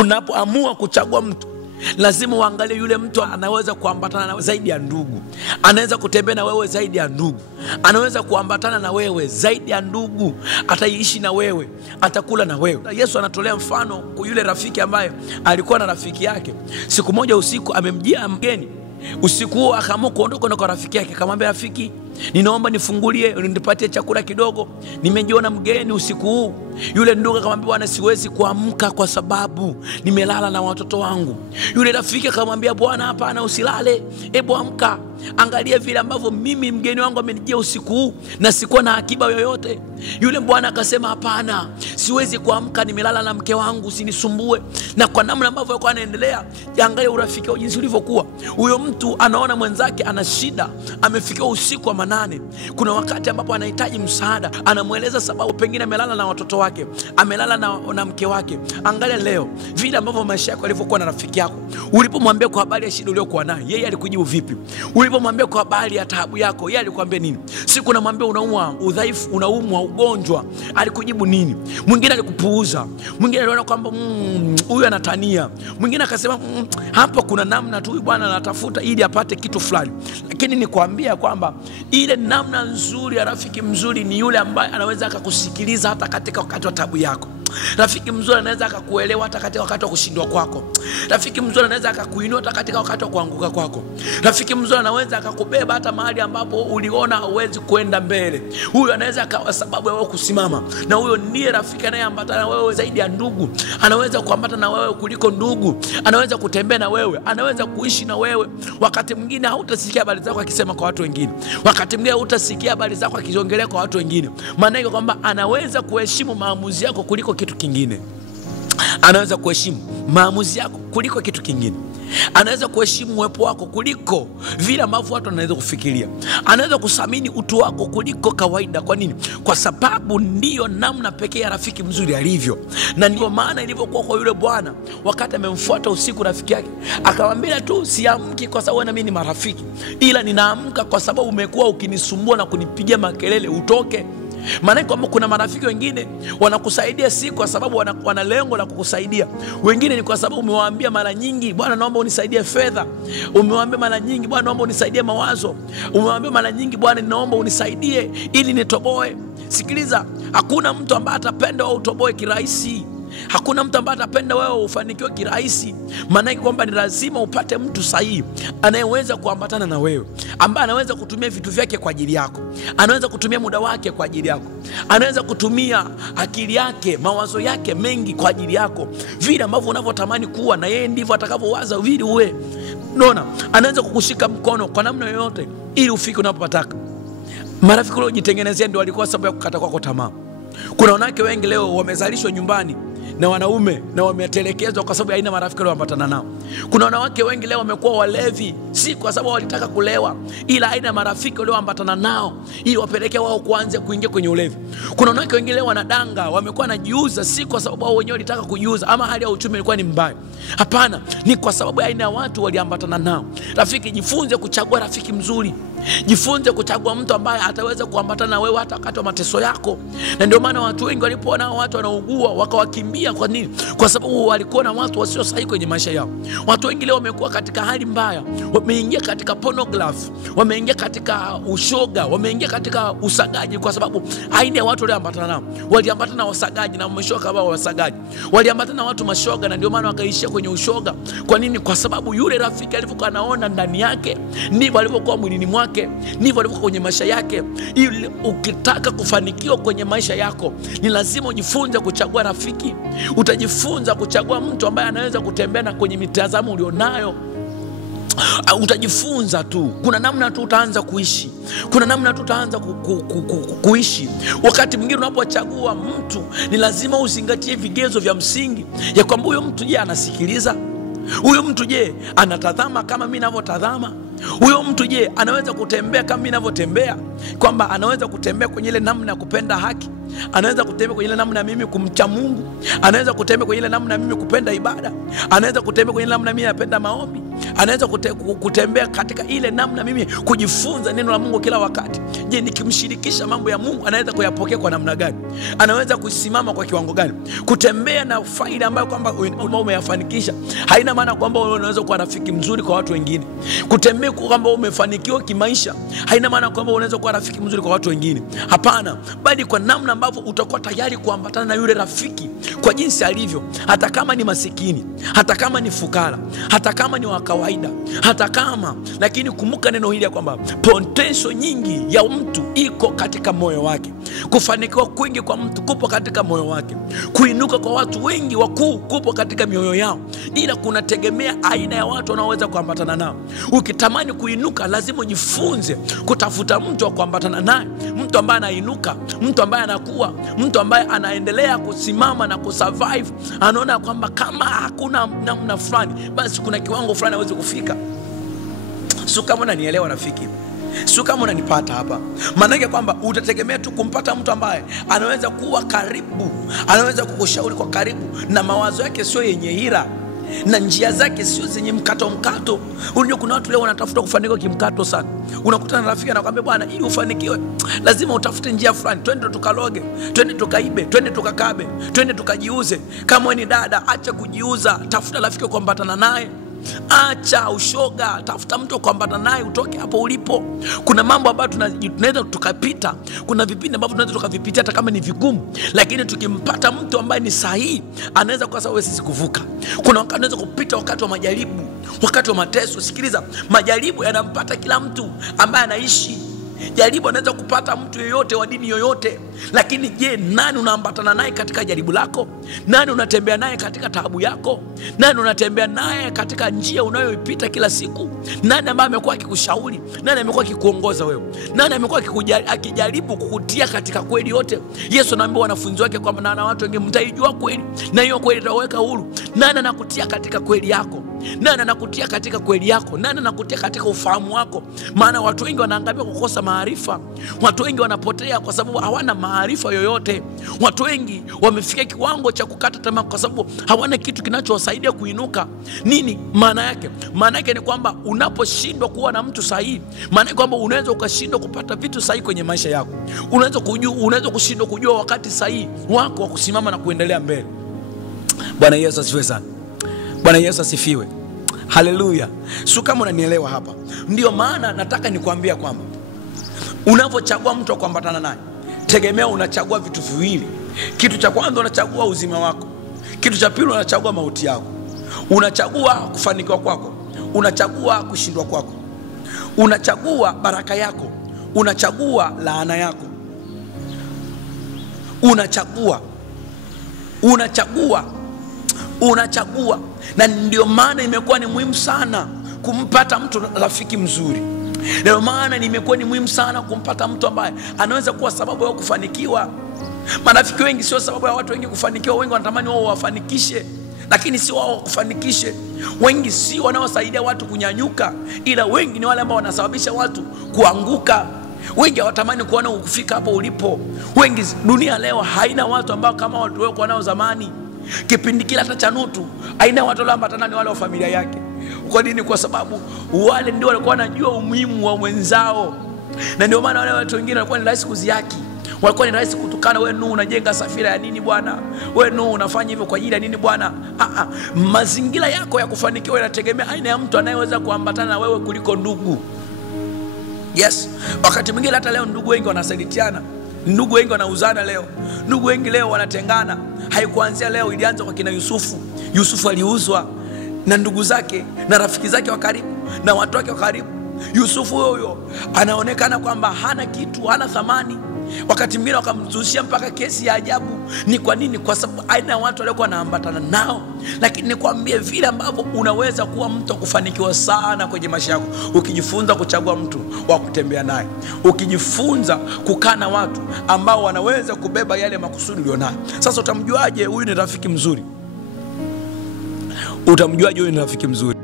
Unapoamua kuchagua mtu, lazima uangalie yule mtu anaweza kuambatana na zaidi ya ndugu, anaweza kutembea na wewe zaidi ya ndugu, anaweza kuambatana na wewe zaidi ya ndugu, ataishi na wewe, atakula na wewe. Yesu anatolea mfano kwa yule rafiki ambaye alikuwa na rafiki yake. Siku moja usiku amemjia mgeni. Usiku huo akaamua kuondoka na kwa rafiki yake, akamwambia, rafiki, ninaomba nifungulie, unipatie chakula kidogo, nimejiona mgeni usiku huu. Yule ndugu akamwambia, bwana, siwezi kuamka kwa sababu nimelala na watoto wangu. Yule rafiki akamwambia, bwana, hapana, usilale, hebu amka, angalia vile ambavyo mimi mgeni wangu amenijia usiku huu na sikuwa na akiba yoyote. Yule bwana akasema, hapana, siwezi kuamka, nimelala na mke wangu, usinisumbue. Na kwa namna ambavyo alikuwa anaendelea, angalia urafiki wa jinsi ulivyokuwa. Huyo mtu anaona mwenzake ana shida, amefikia usiku wa manane, kuna wakati ambapo anahitaji msaada, anamweleza sababu, pengine amelala na watoto wake, amelala na mke wake. Angalia leo vile ambavyo maisha yako yalivyokuwa na rafiki yako. Ulipomwambia kwa habari ya shida uliyokuwa nayo, yeye alikujibu vipi? Ulipomwambia kwa habari ya taabu yako, yeye alikwambia nini? Siku unamwambia unaumwa udhaifu, unaumwa ugonjwa, alikujibu nini? Mwingine alikupuuza, mwingine aliona kwamba huyu anatania, mwingine akasema hapa kuna namna tu bwana anatafuta ili apate kitu fulani. Lakini nikwambia kwamba ile namna nzuri ya rafiki mzuri ni yule ambaye anaweza akakusikiliza hata katika wakati wa taabu yako. Rafiki mzuri anaweza akakuelewa hata katika wakati wa kushindwa kwako. Rafiki mzuri anaweza akakuinua hata katika wakati wa kuanguka kwako. Rafiki mzuri anaweza akakubeba hata mahali ambapo uliona hauwezi kwenda mbele. Huyo anaweza akawa sababu ya wewe kusimama. Na huyo ndiye rafiki anayeambatana na wewe zaidi ya ndugu. Anaweza kuambatana na wewe kuliko ndugu. Anaweza kutembea na wewe, anaweza kuishi na wewe. Wakati mwingine hautasikia habari zako akisema kwa watu wengine. Wakati mwingine hautasikia habari zako akiongelea kwa watu wengine. Maana yake kwamba anaweza kuheshimu maamuzi yako kuliko kitu kingine. Anaweza kuheshimu maamuzi yako kuliko kitu kingine. Anaweza kuheshimu uwepo wako kuliko vile ambavyo watu wanaweza kufikiria. Anaweza kusamini utu wako kuliko kawaida. Kwa nini? Kwa sababu ndiyo namna pekee ya rafiki mzuri alivyo. Na ndio maana ilivyokuwa kwa yule bwana wakati amemfuata usiku rafiki yake, akamwambia tu, siamki kwa sababu na mimi ni marafiki, ila ninaamka kwa sababu umekuwa ukinisumbua na kunipigia makelele utoke. Maana kwamba kuna marafiki wengine wanakusaidia si kwa sababu wana lengo la kukusaidia. Wengine ni kwa sababu umewaambia mara nyingi, bwana naomba unisaidie fedha. Umewaambia mara nyingi, bwana naomba unisaidie mawazo. Umewaambia mara nyingi, bwana naomba unisaidie ili nitoboe. Sikiliza, hakuna mtu ambaye atapenda wewe utoboe kirahisi. Hakuna mtu ambaye atapenda wewe ufanikiwe kirahisi. Maana kwamba ni lazima upate mtu sahihi anayeweza kuambatana na wewe, ambaye anaweza kutumia vitu vyake kwa ajili yako, anaweza kutumia muda wake kwa ajili yako, anaweza kutumia akili yake, mawazo yake mengi kwa ajili yako. Vile ambavyo unavyotamani kuwa na yeye ndivyo atakavyowaza vile uwe. Unaona, anaweza kukushika mkono kwa namna yoyote ili ufike unapotaka. Marafiki leo jitengenezea ndio walikuwa sababu ya kukata kwako tamaa. Kuna wanawake wengi leo wamezalishwa nyumbani na wanaume na wametelekezwa kwa sababu haina marafiki walioambatana nao. Kuna wanawake wengi leo wamekuwa walevi si kwa sababu walitaka kulewa, ila haina marafiki walioambatana nao ili wapeleke wao kuanza kuingia kwenye ulevi. Kuna wanawake wengi leo wanadanga, wamekuwa wanajiuza si kwa sababu wao wenyewe walitaka kujiuza ama hali ya uchumi ilikuwa ni mbaya. Hapana, ni kwa sababu haina watu waliambatana nao. Rafiki, jifunze kuchagua rafiki mzuri. Jifunze kuchagua mtu ambaye ataweza kuambatana na wewe hata wakati wa mateso yako. Na ndio maana watu wengi walipoona watu wanaugua wakawakimbia. Kwa nini? Kwa sababu walikuwa na watu wasio sahihi kwenye maisha yao. Watu wengi leo wamekuwa katika hali mbaya, wameingia katika pornography, wameingia katika ushoga, wameingia katika usagaji kwa sababu aina ya watu walioambatana nao. Waliambatana na wasagaji na mwisho kama wasagaji. Waliambatana na watu mashoga na ndio maana wakaishia kwenye ushoga. Kwa nini? Kwa sababu yule rafiki alivyokuwa anaona ndani yake ndivyo alivyokuwa mwilini mwake, ndivyo alivyokuwa kwenye maisha yake. Ili ukitaka kufanikiwa kwenye maisha yako ni lazima ujifunze kuchagua rafiki. Utajifunza kuchagua mtu ambaye anaweza kutembea na kwenye mitazamo ulionayo. Utajifunza tu. Kuna namna tu utaanza kuishi. Kuna namna tu utaanza kuishi. Wakati mwingine unapochagua mtu ni lazima uzingatie vigezo vya msingi ya kwamba huyo mtu je anasikiliza? Huyo mtu je anatazama kama mimi ninavyotazama? Huyo mtu je anaweza kutembea kama mimi ninavyotembea? Kwamba anaweza kutembea kwenye ile namna ya kupenda haki, anaweza kutembea kwenye ile namna mimi kumcha Mungu, anaweza kutembea kwenye ile namna mimi kupenda ibada, anaweza kutembea kwenye ile namna mimi napenda maombi. anaweza kutembea katika ile namna mimi kujifunza neno la Mungu kila wakati. Je, nikimshirikisha mambo ya Mungu anaweza kuyapokea kwa namna gani? Anaweza kusimama kwa kiwango gani? Kutembea na faida ambayo kwamba umeyafanikisha haina maana kwamba unaweza kuwa rafiki mzuri kwa watu wengine. Kutembea kwamba umefanikiwa kimaisha haina maana kwamba unaweza kuwa rafiki mzuri kwa watu wengine. Hapana, bali kwa namna ambavyo utakuwa tayari kuambatana na yule rafiki kwa jinsi alivyo, hata kama ni masikini, hata kama ni fukara, hata kama ni wa kawaida, hata kama, lakini kumbuka neno hili ya kwamba potential nyingi ya mtu iko katika moyo wake. Kufanikiwa kwingi kwa mtu kupo katika moyo wake. Kuinuka kwa watu wengi wakuu kupo katika mioyo yao, ila kunategemea aina ya watu wanaoweza kuambatana nao. Ukitamani kuinuka, lazima ujifunze kutafuta mtu wa kuambatana naye, mtu ambaye anainuka, mtu ambaye anakuwa, mtu ambaye anaendelea kusimama na kusurvive. Anaona kwamba kama hakuna namna fulani, basi kuna kiwango fulani hawezi kufika. Sio kama unanielewa rafiki? Sio kama unanipata hapa? Maana yake kwamba utategemea tu kumpata mtu ambaye anaweza kuwa karibu, anaweza kukushauri kwa karibu, na mawazo yake sio yenye hila, na njia zake sio zenye mkato. Unajua kuna watu leo wanatafuta kufanikiwa kimkato sana. Unakutana na rafiki anakuambia, bwana, ili ufanikiwe lazima utafute njia fulani. Twende tukaloge, twende tukaibe, twende tukakabe, twende tukajiuze. Kama wewe ni dada, acha kujiuza, tafuta rafiki kuambatana naye. Acha ushoga, tafuta mtu kuambatana naye utoke hapo ulipo. Kuna mambo ambayo tunaweza tukapita, kuna vipindi ambavyo tunaweza tukavipitia hata kama ni vigumu, lakini tukimpata mtu ambaye ni sahihi, anaweza kwa sababu sisi kuvuka. Kuna wakati anaweza kupita wakati wa majaribu, wakati wa mateso. Sikiliza, majaribu yanampata kila mtu ambaye anaishi. Jaribu anaweza kupata mtu yoyote wa dini yoyote, lakini je, nani unaambatana naye katika jaribu lako? Nani unatembea naye katika taabu yako? Nani unatembea naye katika njia unayoipita kila siku? Nani ambaye amekuwa akikushauri? Nani amekuwa akikuongoza wewe? Nani amekuwa akijaribu kukutia katika kweli yote? Yesu anaambia wanafunzi wake kwamba na watu wengine mtaijua kweli, na hiyo kweli itawaweka huru. Nani anakutia katika kweli yako? Nani anakutia katika kweli yako? Nani anakutia katika ufahamu wako? Maana watu wengi wanaangamia kukosa maarifa. Watu wengi wanapotea kwa sababu hawana maarifa yoyote. Watu wengi wamefikia kiwango cha kukata tamaa kwa sababu hawana kitu kinachowasaidia kuinuka. Nini maana yake? Maana yake ni kwamba unaposhindwa kuwa na mtu sahihi, maana yake kwamba unaweza ukashindwa kupata vitu sahihi kwenye maisha yako. Unaweza kushindwa kujua wakati sahihi wako wa kusimama na kuendelea mbele. Bwana Yesu asifiwe sana. Bwana Yesu asifiwe. Haleluya. Sio kama unanielewa hapa. Ndio maana nataka nikwambia kwamba unapochagua mtu wa kuambatana naye, tegemea unachagua vitu viwili. Kitu cha kwanza unachagua uzima wako. Kitu cha pili unachagua mauti yako. Unachagua kufanikiwa kwako, unachagua kushindwa kwako. Unachagua baraka yako, unachagua laana yako. Unachagua. Na ndio maana imekuwa ni muhimu sana kumpata mtu rafiki mzuri. Ndio maana imekuwa ni muhimu sana kumpata mtu ambaye anaweza kuwa sababu ya kufanikiwa. Marafiki wengi sio sababu ya watu wengi kufanikiwa. Wengi wanatamani wao wafanikishe, lakini si wao kufanikishe. Wengi si wanaosaidia watu kunyanyuka, ila wengi ni wale ambao wanasababisha watu kuanguka. Wengi hawatamani kuona ukifika hapo ulipo. Wengi, dunia leo haina watu ambao kama watu wao nao zamani. Kipindi kile hata cha Nutu haina watu walioambatana, ni wale wa familia yake. Kwa nini? Kwa sababu wale ndio walikuwa wanajua umuhimu wa mwenzao. Na ndio maana wale watu wengine walikuwa ni rahisi kuziaki. Walikuwa ni rahisi kutukana. Wewe Nuhu unajenga safina ya nini bwana? Wewe Nuhu unafanya hivyo kwa ajili ya nini bwana? Mazingira yako ya kufanikiwa yanategemea aina ya mtu anayeweza kuambatana na wewe kuliko ndugu. Yes, wakati mwingine hata leo ndugu wengi wanasalitiana. Ndugu wengi wanauzana leo. Ndugu wengi leo wanatengana. Haikuanzia leo, ilianza kwa kina Yusufu. Yusufu aliuzwa na ndugu zake na rafiki zake wa karibu na watu wake wa karibu. Yusufu huyo anaonekana kwamba hana kitu, hana thamani. Wakati mwingine wakamzushia mpaka kesi ya ajabu. Ni kwa nini? Kwa sababu aina ya watu waliokuwa wanaambatana nao. Lakini nikwambie vile ambavyo unaweza kuwa mtu wa kufanikiwa sana kwenye maisha yako, ukijifunza kuchagua mtu wa kutembea naye, ukijifunza kukaa na watu ambao wanaweza kubeba yale makusudi ulionayo. Sasa utamjuaje huyu ni rafiki mzuri? Utamjuaje huyu ni rafiki mzuri?